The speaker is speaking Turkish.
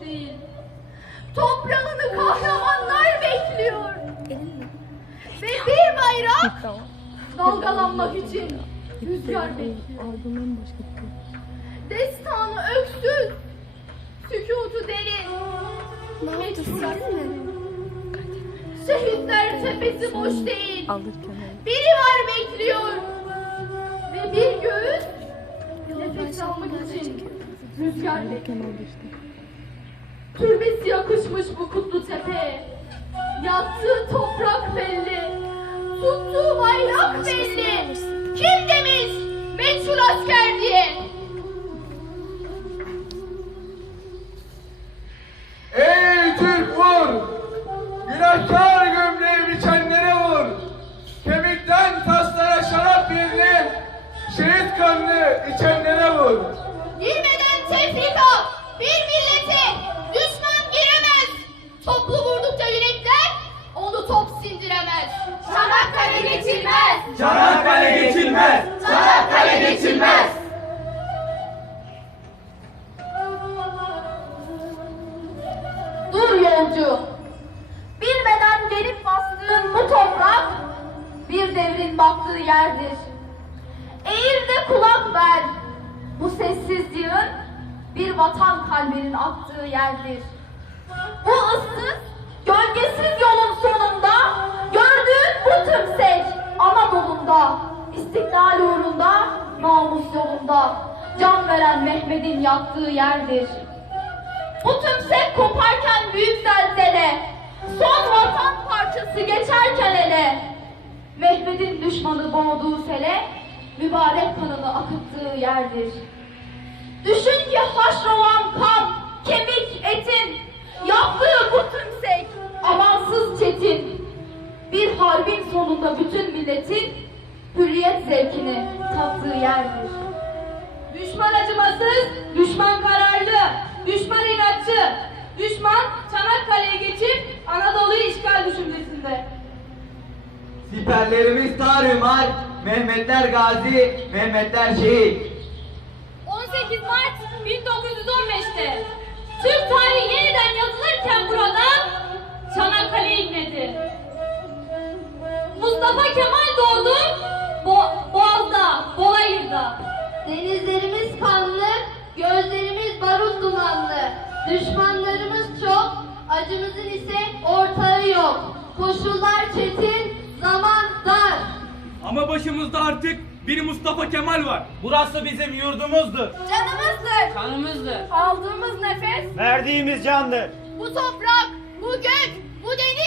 değil. Toprağını kahramanlar bekliyor. Ve bir bayrak dalgalanmak için rüzgar bekliyor. Destanı öksüz, sükutu derin. Şehitler tepesi boş değil. Biri var bekliyor. Ve bir göğüs nefes almak için rüzgar bekliyor. Türbesi yakışmış bu kutlu tepeye. Yattığı toprak belli. Tuttuğu bayrak belli. Kim demiş meçhul asker diye. Ey Türk vur! Günahkar gömleği biçenlere vur! Kemikten taslara şarap yerine şehit kanını içenlere vur! Girmeden tefrika bir sindiremez. Çanakkale geçilmez. Çanakkale geçilmez. Çanakkale geçilmez. Dur yolcu. Bilmeden gelip bastığın bu toprak bir devrin baktığı yerdir. Eğil de kulak ver. Bu sessizliğin bir vatan kalbinin attığı yerdir. Bu ıssız, gölgesiz yolun sonunda yolunda can veren Mehmet'in yattığı yerdir. Bu tümsek koparken büyük zelzele, son vatan parçası geçerken ele, Mehmet'in düşmanı boğduğu sele, mübarek kanını akıttığı yerdir. Düşün ki haşrolan kan, kemik, etin, yaptığı bu tümsek, amansız çetin. Bir harbin sonunda bütün milletin hürriyet zevkini tattığı yerdir. Düşman acımasız, düşman kararlı, düşman inatçı, düşman Çanakkale'ye geçip Anadolu'yu işgal düşüncesinde. Siperlerimiz tarihmal, Mehmetler gazi, Mehmetler şehit. 18 Mart 1915'te Türk tarihi yeniden yazılırken burada Çanakkale inledi. Mustafa Kemal doğdu Bo- Boğaz'da, Bolayır'da. Denizlerimiz dumanlı. Düşmanlarımız çok, acımızın ise ortağı yok. Koşullar çetin, zaman dar. Ama başımızda artık bir Mustafa Kemal var. Burası bizim yurdumuzdur. Canımızdır. Kanımızdır. Aldığımız nefes Verdiğimiz candır. bu toprak, bu gök, bu deniz